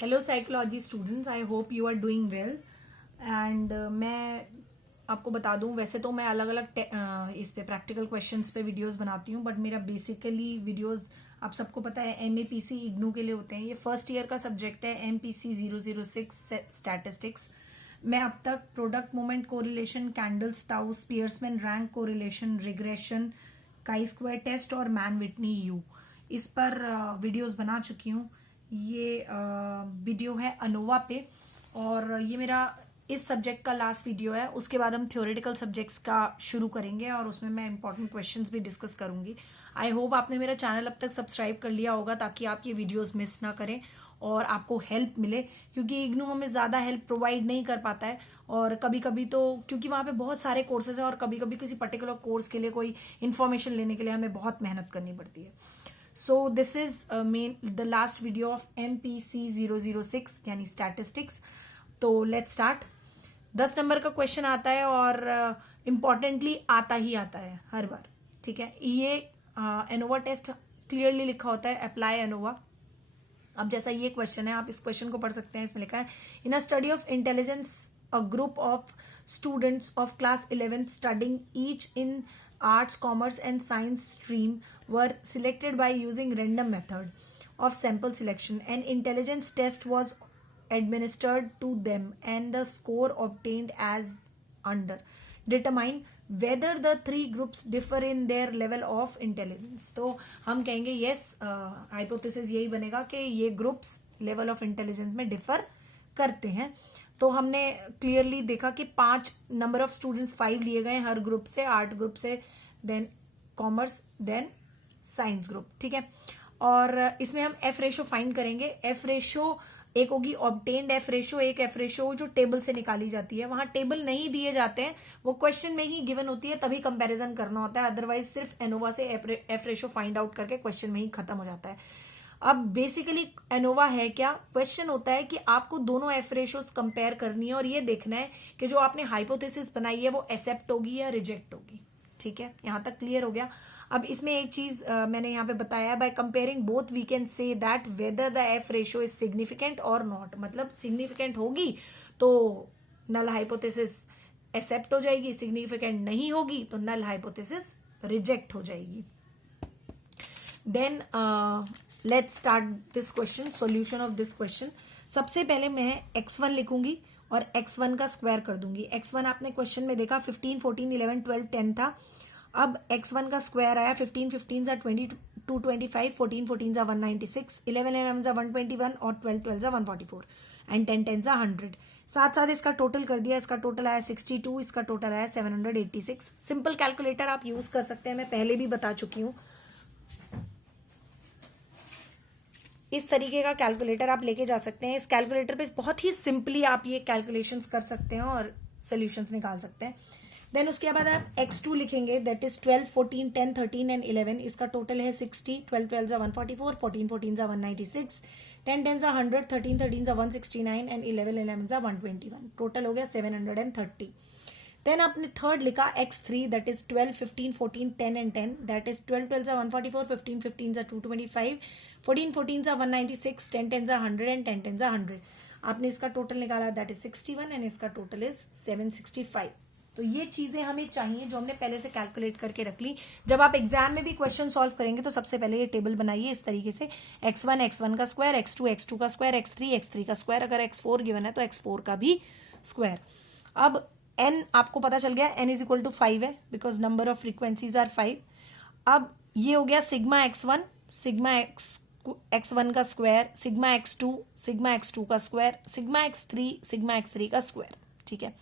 Hello psychology students, I hope you are doing well. And मैं आपको बता दूं, वैसे तो मैं अलग अलग इस पे प्रैक्टिकल क्वेश्चंस पे वीडियोस बनाती हूँ, बट मेरा बेसिकली वीडियोस आप सबको पता है MAPC इग्नू के लिए होते हैं। ये फर्स्ट ईयर का सब्जेक्ट है MPC 006 स्टैटिस्टिक्स। मैं अब तक product moment correlation, Kendall's, tau, Spearman rank correlation, regression, chi square test और मैन विटनी यू इस पर वीडियोस बना चुकी हूँ। ये वीडियो है अनोवा पे, और ये मेरा इस सब्जेक्ट का लास्ट वीडियो है। उसके बाद हम थ्योरेटिकल सब्जेक्ट्स का शुरू करेंगे और उसमें मैं इंपॉर्टेंट क्वेश्चंस भी डिस्कस करूंगी। आई होप आपने मेरा चैनल अब तक सब्सक्राइब कर लिया होगा, ताकि आप ये वीडियोस मिस ना करें और आपको हेल्प मिले, क्योंकि इग्नू हमें ज़्यादा हेल्प प्रोवाइड नहीं कर पाता है। और कभी कभी तो क्योंकि वहाँ पे बहुत सारे कोर्सेज हैं, और कभी कभी किसी पर्टिकुलर कोर्स के लिए कोई इन्फॉर्मेशन लेने के लिए हमें बहुत मेहनत करनी पड़ती है। So this is the last video of MPC 006 यानी स्टैटिस्टिक्स। तो लेट्स स्टार्ट। 10 नंबर का क्वेश्चन आता है और इम्पॉर्टेंटली आता ही आता है हर बार, ठीक है। ये एनोवा टेस्ट क्लियरली लिखा होता है, अप्लाई एनोवा। अब जैसा ये क्वेश्चन है, आप इस क्वेश्चन को पढ़ सकते हैं। इसमें लिखा है, in a study of intelligence a group of students of class 11 studying each in arts, commerce and science stream were selected by using random method of sample selection. An intelligence test was administered to them and the score obtained as under. Determine whether the three groups differ in their level of intelligence. तो हम कहेंगे yes, hypothesis यही बनेगा कि ये groups level of intelligence में differ करते हैं। तो हमने क्लियरली देखा कि 5 नंबर ऑफ स्टूडेंट्स 5 लिए गए हर ग्रुप से, आर्ट ग्रुप से, then commerce, then science group, ठीक है। और इसमें हम एफ रेशो फाइंड करेंगे। एफ रेशो एक होगी ऑब्टेन्ड एफ रेशो, एक एफ रेशो जो टेबल से निकाली जाती है। वहां टेबल नहीं दिए जाते हैं, वो क्वेश्चन में ही गिवन होती है, तभी कंपैरिजन करना होता है। अदरवाइज सिर्फ एनोवा से एफ रेशो फाइंड आउट करके क्वेश्चन में ही खत्म हो जाता है। अब बेसिकली एनोवा है क्या? क्वेश्चन होता है कि आपको दोनों एफ रेशोस कंपेयर करनी है और ये देखना है कि जो आपने हाइपोथेसिस बनाई है वो एक्सेप्ट होगी या रिजेक्ट होगी, ठीक है। यहां तक क्लियर हो गया। अब इसमें एक चीज मैंने यहाँ पे बताया, by comparing both we can say that whether the F ratio is significant और नॉट। मतलब सिग्निफिकेंट होगी तो नल हाइपोथेसिस एक्सेप्ट हो जाएगी, सिग्निफिकेंट नहीं होगी तो नल हाइपोथेसिस रिजेक्ट हो जाएगी। Then let's start this question, solution of this question. सबसे पहले मैं x1 लिखूंगी और x1 का स्क्वायर कर दूंगी। x1 आपने क्वेश्चन में देखा 15, 14, 11, 12, 10 था। अब x1 का स्क्वायर आया 15 15 जा 22, 25, 14 14 जा 196, 11 11 जा 121 और 12 12 जा 144 एंड 10 10 जा 100। साथ साथ इसका टोटल कर दिया। इसका टोटल आया 62, इसका टोटल आया 786। सिंपल कैलकुलेटर आप यूज कर सकते हैं, मैं पहले भी बता चुकी हूँ। इस तरीके का कैलकुलेटर आप लेके जा सकते हैं। इस कैलकुलेटर पे बहुत ही सिंपली आप ये कैलकुलेशंस कर सकते हैं और सॉल्यूशंस निकाल सकते हैं। देन उसके बाद आप x2 लिखेंगे, दैट इज 12, 14, 10, 13 एंड 11। इसका टोटल है 60, 12 12 जा 144, 14 14 जा 196, 10 10 जा 100, 13 13 जा 169 एंड 11 11 जा 121। टोटल हो गया 730। देन आपने थर्ड लिखा x3, that is 12, 15, 14, 10 and 10, that is 12 12 जा 144, 15 15 जा 225, 14 14 जा 196, 10 10 जा 100 एंड 10 10 जा 100। आपने इसका टोटल निकाला, दैट इज 61 एंड इसका टोटल इज 765। तो ये चीजें हमें चाहिए जो हमने पहले से कैलकुलेट करके रख ली। जब आप एग्जाम में भी क्वेश्चन सॉल्व करेंगे तो सबसे पहले ये टेबल बनाइए इस तरीके से, x1 का स्क्वायर, x2 का स्क्वायर, x3 का स्क्वायर, अगर x4 गिवन है तो x4 का भी स्क्वायर। अब n आपको पता चल गया, n इज इक्वल टू 5 है, because number of frequencies are 5। अब ये हो गया सिग्मा x1, सिग्मा x1 का स्क्वायर, सिग्मा x2 का स्क्वायर, सिग्मा x3 का स्क्वायर, ठीक है।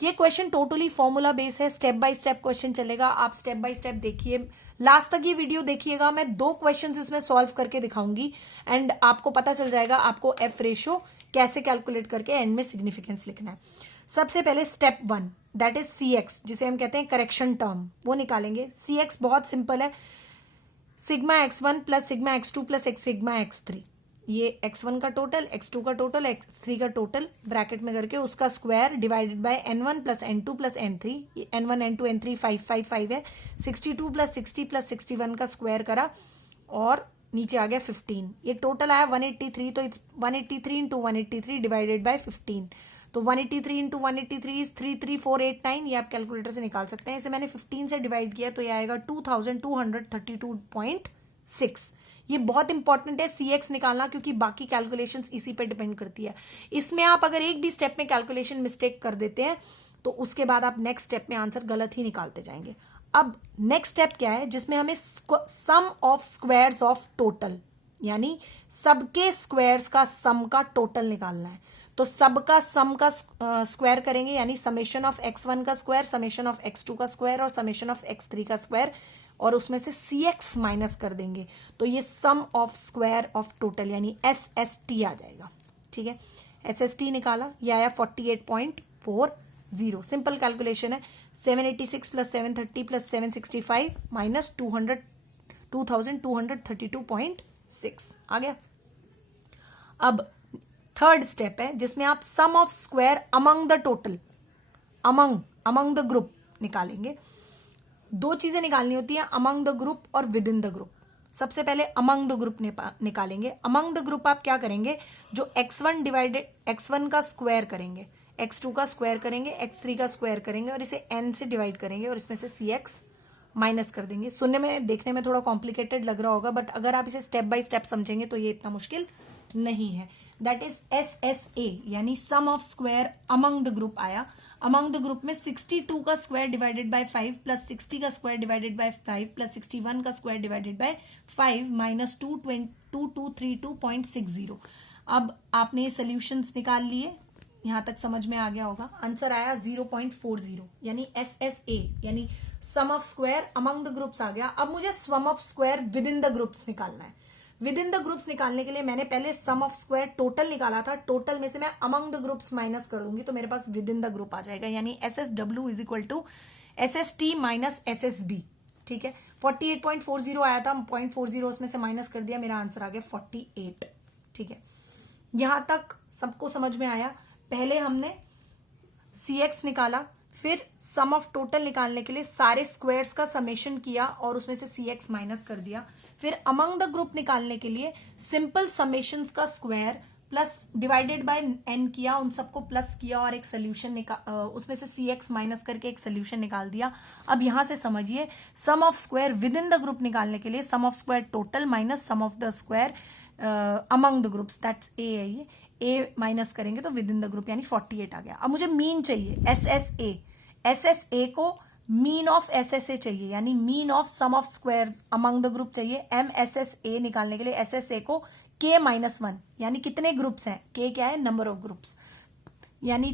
ये क्वेश्चन टोटली फॉर्मूला बेस है, स्टेप बाय स्टेप क्वेश्चन चलेगा। आप स्टेप बाय स्टेप देखिए, लास्ट तक ये वीडियो देखिएगा। मैं 2 क्वेश्चंस इसमें सॉल्व करके दिखाऊंगी एंड आपको पता चल जाएगा आपको एफ रेशो कैसे कैलकुलेट करके एंड में सिग्निफिकेंस लिखना है। सबसे पहले स्टेप 1, दैट इज CX, जिसे हम कहते हैं करेक्शन टर्म, वो निकालेंगे। CX बहुत सिंपल है, sigma x1 plus sigma x2 plus sigma x3। ये x1 का टोटल, x2 का टोटल, x3 का टोटल ब्रैकेट में करके उसका square divided by n1 plus n2 plus n3। n1 n2 n3 5 5 5 है। 62 प्लस 60 प्लस 61 का स्क्वायर करा और नीचे आ गया 15, ये टोटल आया 183, तो इट्स 183 इंटू 183 डिवाइडेड बाय 15, तो 183 इंटू 183 इज 33489, ये आप कैलकुलेटर से निकाल सकते हैं। इसे मैंने 15 से डिवाइड किया तो ये आएगा 2232.6। ये बहुत इंपॉर्टेंट है CX निकालना, क्योंकि बाकी कैलकुलेशंस इसी पे डिपेंड करती है। इसमें आप अगर एक भी स्टेप में कैलकुलेशन मिस्टेक कर देते हैं तो उसके बाद आप नेक्स्ट स्टेप में आंसर गलत ही निकालते जाएंगे। अब नेक्स्ट स्टेप क्या है, जिसमें हमें सम ऑफ स्क्वायर्स ऑफ टोटल, यानी सबके स्क्वायर्स का सम का टोटल निकालना है। तो सबका सम का स्क्वायर करेंगे, यानी समेशन ऑफ x1 का स्क्वायर, समेशन ऑफ x2 का स्क्वायर और समेशन ऑफ x3 का स्क्वायर, और उसमें से CX माइनस कर देंगे तो ये सम ऑफ स्क्वायर ऑफ टोटल यानी SST आ जाएगा। ठीक है, SST निकाला, ये आया 48.40। सिंपल कैलकुलेशन है, 786 प्लस 730 प्लस 765 माइनस 2232.6 आ गया। अब थर्ड स्टेप है जिसमें आप sum of square among the total, among the group निकालेंगे। दो चीजें निकालनी होती है, अमंग द ग्रुप और विद इन द ग्रुप। सबसे पहले अमंग द ग्रुप निकालेंगे। अमंग द ग्रुप आप क्या करेंगे, जो x1 डिवाइडेड x1 का स्क्वायर करेंगे, x2 का स्क्वायर करेंगे, x3 का स्क्वायर करेंगे और इसे n से डिवाइड करेंगे और इसमें से CX माइनस कर देंगे। सुनने में देखने में थोड़ा कॉम्प्लिकेटेड लग रहा होगा, बट अगर आप इसे स्टेप बाय स्टेप समझेंगे तो ये इतना मुश्किल नहीं है। दैट इज SSA, यानी sum of square among the group आया। अमंग द ग्रुप में 62 का स्क्वायर डिवाइडेड बाय 5 प्लस 60 का स्क्वायर डिवाइडेड बाय 5 प्लस 61 का स्क्वायर डिवाइडेड बाय 5 माइनस 2232.60। अब आपने ये सोल्यूशंस निकाल लिए, यहां तक समझ में आ गया होगा। आंसर आया 0.40, यानी SSA यानी sum of square among the groups आ गया। अब मुझे sum of square with in the groups निकालना है। विद इन द ग्रुप्स निकालने के लिए मैंने पहले सम ऑफ स्क्वायर टोटल निकाला था, टोटल में से मैं अमंग द ग्रुप्स माइनस कर दूंगी तो मेरे पास विद इन द ग्रुप आ जाएगा, यानी SSW is equal to SST minus SSB। ठीक है, 48.40 आया था, 0.40 उसमें से माइनस कर दिया, मेरा आंसर आ गया 48। ठीक है, यहां तक सबको समझ में आया। पहले हमने CX निकाला, फिर सम ऑफ टोटल निकालने के लिए सारे स्क्वायर्स का समेशन किया और उसमें से CX माइनस कर दिया। फिर अमंग द ग्रुप निकालने के लिए सिंपल समेशंस का square plus divided by n किया, उन सबको प्लस किया और एक सोल्यूशन उसमें से CX माइनस करके एक सोल्यूशन निकाल दिया। अब यहां से समझिए, sum of square with in the group निकालने के लिए sum of square total minus sum of the square among the groups, that's A है, ये A माइनस करेंगे तो विद इन द ग्रुप यानी 48 आ गया। अब मुझे मीन चाहिए, SSA को मीन ऑफ SSA चाहिए, यानी mean of sum of square among the group चाहिए। MSSA निकालने के लिए SSA को K-1, यानी कितने ग्रुप्स हैं, K क्या है, नंबर ऑफ ग्रुप्स, यानी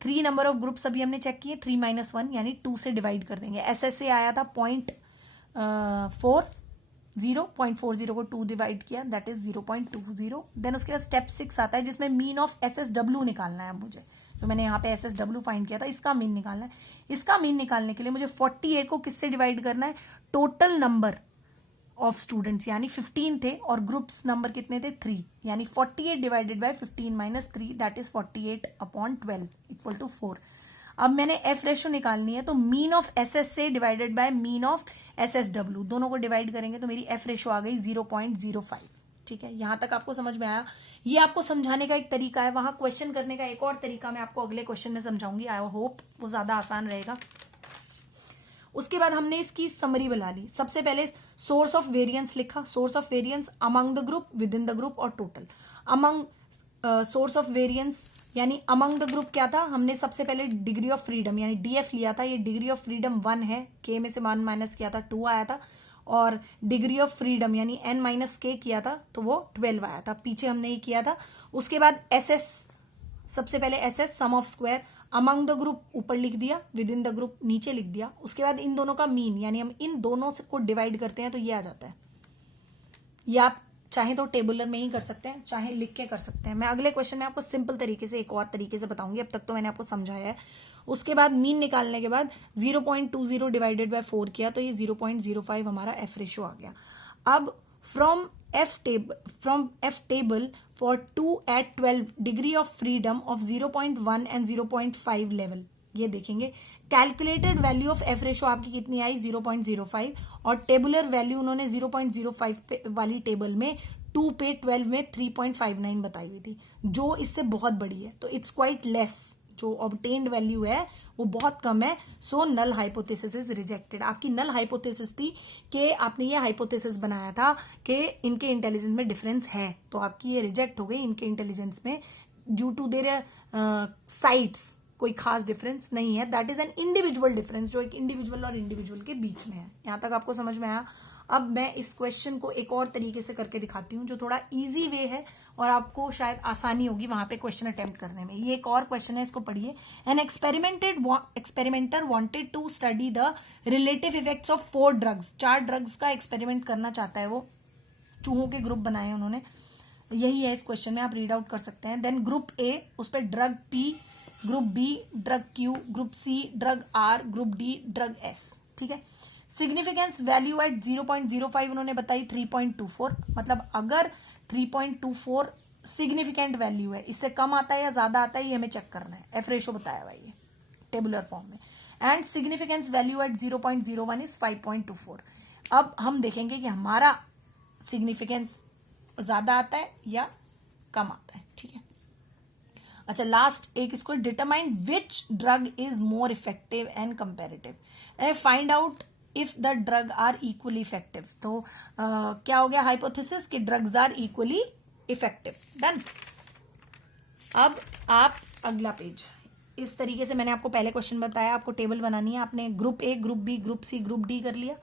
3 नंबर ऑफ ग्रुप्स अभी हमने चेक किए, 3-1 यानी 2 से डिवाइड कर देंगे। SSA आया था 0.40 को 2 डिवाइड किया, दैट इज 0.20। देन उसके बाद स्टेप 6 आता है जिसमें मीन ऑफ SSW निकालना है। मुझे जो मैंने यहाँ पे SSW फाइंड किया था, इसका मीन निकालना है। इसका मीन निकालने के लिए मुझे 48 को किससे डिवाइड करना है, टोटल नंबर ऑफ स्टूडेंट्स यानी 15 थे और ग्रुप्स नंबर कितने थे, 3, यानी 48 divided by 15 minus 3 that is 48/12 equal to 4। अब मैंने F रेशो निकालनी है, तो mean of SSA divided by mean of SSW, दोनों को डिवाइड करेंगे तो मेरी F रेशो आ गई 0.05। ठीक है, यहां तक आपको समझ में आया। ये आपको समझाने का एक तरीका है, वहां क्वेश्चन करने का एक और तरीका मैं आपको अगले क्वेश्चन में समझाऊंगी। आई होप वो ज्यादा आसान रहेगा। उसके बाद हमने इसकी समरी बना ली। सबसे पहले सोर्स ऑफ वेरिएंस लिखा, source of variance among the group, with in the group और total. Among source of variance यानी अमंग द ग्रुप क्या था, हमने सबसे पहले डिग्री ऑफ फ्रीडम यानी DF लिया था। ये डिग्री ऑफ फ्रीडम 1 है, K में से 1 माइनस किया था 2 आया था, और डिग्री ऑफ फ्रीडम यानी N माइनस K किया था तो वो 12 आया था, पीछे हमने ये किया था। उसके बाद SS, सबसे पहले SS sum of square among the group ऊपर लिख दिया, विद इन द ग्रुप नीचे लिख दिया। उसके बाद इन दोनों का मीन यानी हम इन दोनों से को डिवाइड करते हैं तो ये आ जाता है। ये आप चाहे तो टेबुलर में ही कर सकते हैं, चाहे लिख के कर सकते हैं। मैं अगले क्वेश्चन में आपको सिंपल तरीके से एक और तरीके से बताऊंगी, अब तक तो मैंने आपको समझाया है। उसके बाद मीन निकालने के बाद 0.20 डिवाइडेड बाय 4 किया तो ये 0.05 हमारा F रेशो आ गया। अब from F table for 2 at 12 degree of freedom of 0.1 and 0.5 level, ये देखेंगे। Calculated value of F ratio आपकी कितनी आई 0.05 और टेबुलर वैल्यू उन्होंने 0.05 वाली टेबल में 2 पे 12 में 3.59 बताई हुई थी, जो इससे बहुत बड़ी है। तो इट्स क्वाइट लेस, जो ऑब्टेन्ड वैल्यू है वो बहुत कम है। सो नल हाइपोथेसिस इज रिजेक्टेड। आपकी नल हाइपोथेसिस थी कि आपने ये हाइपोथेसिस बनाया था कि इनके इंटेलिजेंस में डिफरेंस है, तो आपकी ये रिजेक्ट हो गई। इनके इंटेलिजेंस में ड्यू टू देयर साइट्स कोई खास डिफरेंस नहीं है, that is an individual difference, जो एक इंडिविजुअल और इंडिविजुअल के बीच में है। यहां तक आपको समझ में आया। अब मैं इस क्वेश्चन को एक और तरीके से करके दिखाती हूँ, जो थोड़ा इजी वे है और आपको शायद आसानी होगी वहां पे क्वेश्चन अटेम्प्ट करने में। ये एक और क्वेश्चन है, इसको पढ़िए। An experimenter wanted to study the relative effects of 4 drugs. 4 drugs का एक्सपेरिमेंट करना चाहता है वो। चूहों के ग्रुप बनाए उन्होंने, यही है इस क्वेश्चन में, आप रीड आउट कर सकते हैं। देन ग्रुप ए, उस पर drug P, group B drug Q, group C drug R, group D drug S. ठीक है। सिग्निफिकेंस वैल्यू एट 0.05 उन्होंने बताई 3.24। मतलब अगर 3.24 सिग्निफिकेंट वैल्यू है, इससे कम आता है या ज्यादा आता है ये हमें चेक करना है। एफ रेशो बताया हुआ ये टेबुलर फॉर्म में। And significance value at 0.01 is 5.24। अब हम देखेंगे कि हमारा सिग्निफिकेंस ज्यादा आता है या कम आता है। ठीक है। अच्छा, लास्ट एक इसको, determine which drug is more effective and comparative. Find out if the drug are equally effective. तो क्या हो गया हाइपोथेसिस कि drugs are equally effective. Done. अब आप अगला पेज, इस तरीके से मैंने आपको पहले क्वेश्चन बताया, आपको टेबल बनानी है। आपने group A, group B, group C, group D कर लिया।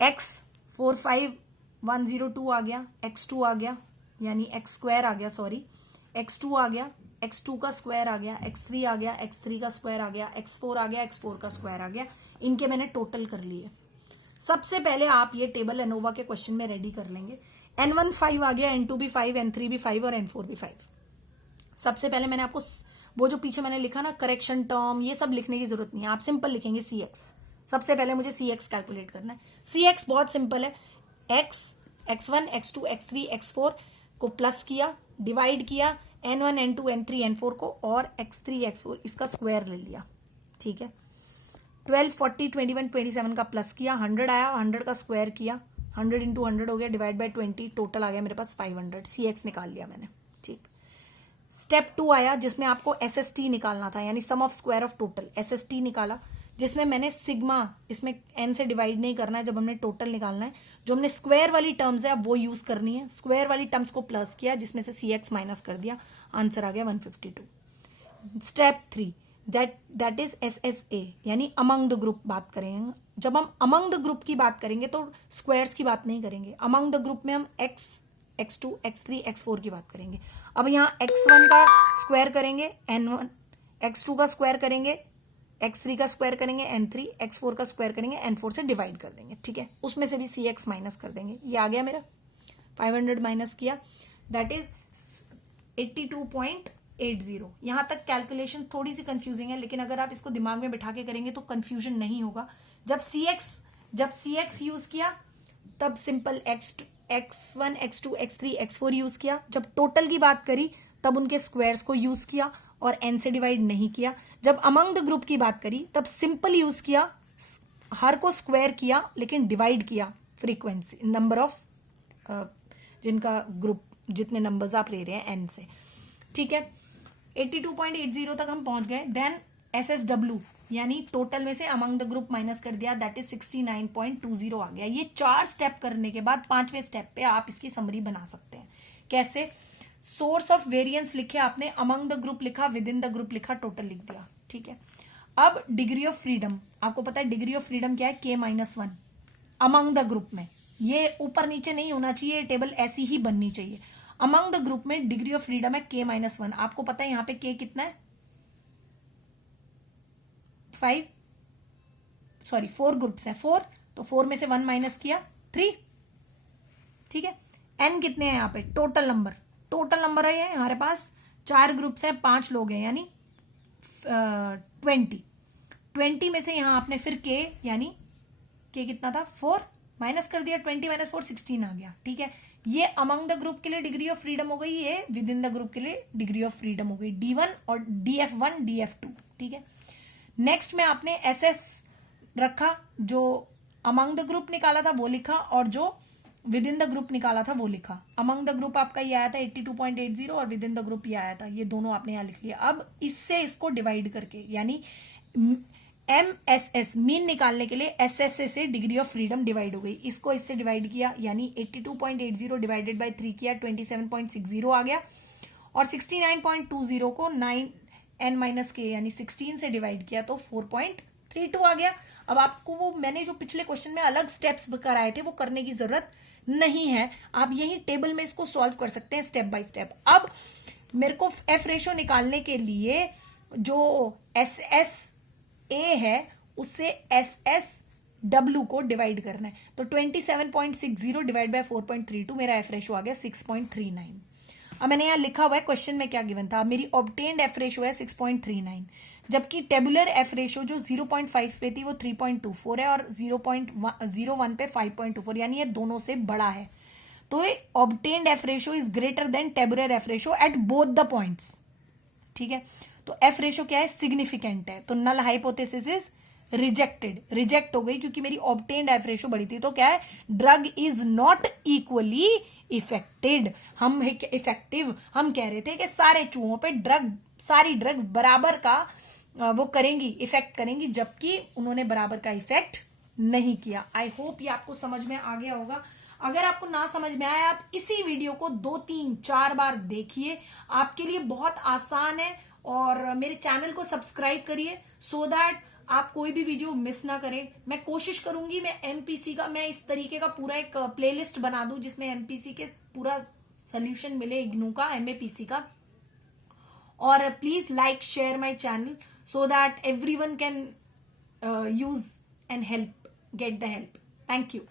एक्स 45102 आ गया, x2 आ गया, यानी x स्क्वायर आ गया, सॉरी x2 आ गया, x2 का स्क्वायर आ गया, x3 आ गया, x3 का स्क्वायर आ गया, x4 आ गया, x4 का स्क्वायर आ गया। इनके मैंने टोटल कर लिए। सबसे पहले आप ये टेबल एनोवा के क्वेश्चन में रेडी कर लेंगे। n1 5 आ गया, n2 भी 5, n3 भी 5 और n4 भी 5। सबसे पहले मैंने आपको वो जो पीछे मैंने लिखा ना करेक्शन टर्म, ये सब लिखने की जरूरत नहीं है, आप सिंपल लिखेंगे cx। सबसे पहले मुझे cx कैलकुलेट करना है। cx बहुत सिंपल है, x, x1, x2, x3, x4 को प्लस किया, डिवाइड किया n1, n2, n3, n4 को, और x3, x4 इसका स्क्वायर ले लिया। ठीक है। 12, 40, 21, 27 का प्लस किया, 100 आया, 100 का स्क्वायर किया, 100 इंटू 100 हो गया, डिवाइड बाय 20, टोटल आ गया मेरे पास 500। cx निकाल लिया मैंने। ठीक। स्टेप 2 आया, जिसमें आपको SST निकालना था, यानी sum of square of total. SST निकाला, जिसमें मैंने सिग्मा, इसमें n से डिवाइड नहीं करना है जब हमने टोटल निकालना है। जो हमने स्क्वायर वाली टर्म्स है अब वो यूज करनी है। स्क्वायर वाली टर्म्स को प्लस किया, जिसमें से cx माइनस कर दिया, आंसर आ गया 152। स्टेप 3 दैट इज SSA, यानी अमंग द ग्रुप बात करेंगे। जब हम अमंग द ग्रुप की बात करेंगे तो स्क्वायर्स की बात नहीं करेंगे। अमंग द ग्रुप में हम x, x2, x3, x4 की बात करेंगे। अब यहाँ x1 का स्क्वायर करेंगे n1, x2 का स्क्वायर करेंगे, x3 का स्क्वायर करेंगे n3, x4 का स्क्वायर करेंगे n4 से डिवाइड कर देंगे। ठीक है। उसमें से भी cx माइनस कर देंगे। ये आ गया मेरा 500 माइनस किया, दैट इज 82.80। यहां तक कैलकुलेशन थोड़ी सी कंफ्यूजिंग है, लेकिन अगर आप इसको दिमाग में बिठा के करेंगे तो कंफ्यूजन नहीं होगा। जब cx यूज किया तब simple x1, x2, x3, x4 use किया। जब टोटल की बात करी तब उनके स्क्वायर्स को यूज किया और n से डिवाइड नहीं किया। जब अमंग द ग्रुप की बात करी तब सिंपल यूज किया, हर को स्क्वायर किया लेकिन डिवाइड किया फ्रीक्वेंसी, नंबर ऑफ जिनका ग्रुप, जितने नंबर्स आप ले रहे हैं n से। ठीक है। 82.80 तक हम पहुंच गए। देन SSW, यानी टोटल में से अमंग द ग्रुप माइनस कर दिया, दैट इज 69.20 आ गया। ये 4 स्टेप करने के बाद 5वें स्टेप पे आप इसकी समरी बना सकते हैं। कैसे? सोर्स ऑफ वेरिएंस लिखे आपने, अमंग द ग्रुप लिखा, विद इन द ग्रुप लिखा, टोटल लिख दिया। ठीक है। अब डिग्री ऑफ फ्रीडम, आपको पता है डिग्री ऑफ फ्रीडम क्या है? K-1 अमंग द ग्रुप में। ये ऊपर नीचे नहीं होना चाहिए, टेबल ऐसी ही बननी चाहिए। अमंग द ग्रुप में डिग्री ऑफ फ्रीडम है K-1। आपको पता है यहाँ पे K कितना है? 4 ग्रुप्स हैं, 4, तो 4 में से 1 माइनस किया 3। ठीक है। n कितने हैं यहाँ पे? टोटल नंबर है हमारे पास, 4 ग्रुप्स हैं, 5 लोग हैं, यानी 20 में से यहाँ आपने फिर k, यानी k कितना था? 4 माइनस कर दिया, 20 माइनस 4 16 आ गया। ठीक है। ये अमंग द ग्रुप के लिए डिग्री ऑफ फ्रीडम हो गई, ये विद इन द ग्रुप के लिए डिग्री ऑफ फ्रीडम हो गई, D1 और DF1 DF2। ठीक है। नेक्स्ट में आपने एसएस रखा, जो अमंग द ग्रुप निकाला था वो लिखा, और जो विद इन द ग्रुप निकाला था वो लिखा। अमंग द ग्रुप आपका ये आया था 82.80 और विद इन द ग्रुप ये आया था, ये दोनों आपने यहाँ लिख लिया। अब इससे इसको डिवाइड करके, यानी MSS मीन निकालने के लिए SSA से डिग्री ऑफ फ्रीडम डिवाइड हो गई, इसको इससे डिवाइड किया, यानी 82.80 डिवाइडेड बाय 3 किया 27.60 आ गया, और 69.20 को 9n-k यानी 16 से डिवाइड किया तो 4.32 आ गया। अब आपको वो मैंने जो पिछले क्वेश्चन में अलग स्टेप्स कराए थे वो करने की जरूरत नहीं है, आप यही टेबल में इसको सॉल्व कर सकते हैं स्टेप बाय स्टेप। अब मेरे को एफ रेशो निकालने के लिए जो SSA है उससे SSW को डिवाइड करना है, तो 27.60 डिवाइड बाय 4.32 मेरा एफ रेशो आ गया 6.39। अब मैंने यहाँ लिखा हुआ है क्वेश्चन में क्या गिवन था, मेरी ऑब्टेन्ड एफ रेशो है 6.39, जबकि टेबुलर एफ रेशो जो 0.5 पे थी वो 3.24 है और 0.01 पे 5.24, यानी ये दोनों से बड़ा है। तो obtained F ratio is greater than tabular F ratio at both the points. ठीक है, तो एफ रेशो क्या है, सिग्निफिकेंट है, तो नल हाइपोथेसिस इज रिजेक्ट हो गई क्योंकि मेरी ऑब्टेन्ड एफ रेशो बड़ी थी। तो क्या है, drug is not equally affected. हम इफेक्टिव हम कह रहे थे कि सारे चूहों पे सारी ड्रग्स बराबर का वो करेंगी, इफेक्ट करेंगी, जबकि उन्होंने बराबर का इफेक्ट नहीं किया। आई होप ये आपको समझ में आ गया होगा। अगर आपको ना समझ में आया, आप इसी वीडियो को 2, 3, 4 बार देखिए, आपके लिए बहुत आसान है। और मेरे चैनल को सब्सक्राइब करिए सो दैट आप कोई भी वीडियो मिस ना करें। मैं कोशिश करूंगी मैं एमपीसी का मैं इस तरीके का पूरा एक प्लेलिस्ट बना दूं जिसमें एमपीसी के पूरा सोल्यूशन मिले, इग्नू का, एमएपीसी का। और please like share my channel so that everyone can use and help, get the help. Thank you.